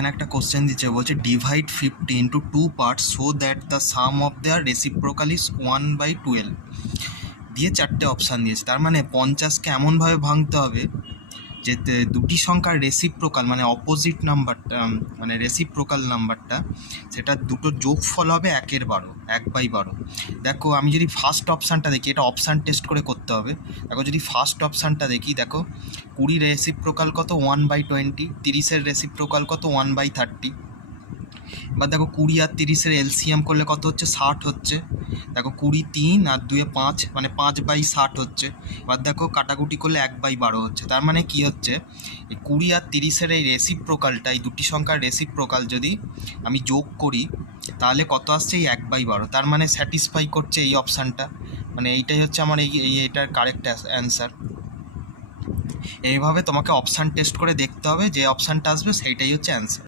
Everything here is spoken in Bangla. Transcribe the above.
এখানে একটা কোশ্চেন দিচ্ছে, বলছে divide 50 into 2 parts so that the some of their reciprocal is 1/12 দিয়ে 4টে অপশান দিয়েছে। তার মানে 50কে এমনভাবে ভাঙতে হবে যে দুটি সংখ্যার রেসিপ্রোকাল মানে অপোজিট নাম্বারটা, মানে রেসিপ্রোকাল নাম্বারটা, সেটা দুটো যোগফল হবে 1/12। দেখো আমি যদি ফার্স্ট অপশানটা দেখি, এটা অপশান টেস্ট করে করতে হবে। দেখো যদি ফার্স্ট অপশানটা দেখি, দেখো 20 রেসিপ্রোকাল কত 1/20, 30-এর রেসিপ্রোকাল কত 1/30। এবার দেখো 20 আর 30-এর এলসিএম করলে কত হচ্ছে 60 হচ্ছে। দেখো 20 3 আর 2 5 মানে 5/60 হচ্ছে। এবার দেখো কাটাকুটি করলে 1/12 হচ্ছে। তার মানে কি হচ্ছে, এই 20 আর 30-এর এই রেসিপ্রোকালটা, এই দুটি সংখ্যার রেসিপ্রোকাল যদি আমি যোগ করি তাহলে কত আসছে, এই 1/12। তার মানে স্যাটিসফাই করছে এই অপশানটা, মানে এইটাই হচ্ছে আমার এটার কারেক্ট অ্যান্সার। এইভাবে তোমাকে অপশান টেস্ট করে দেখতে হবে, যে অপশানটা আসবে সেইটাই হচ্ছে অ্যান্সার।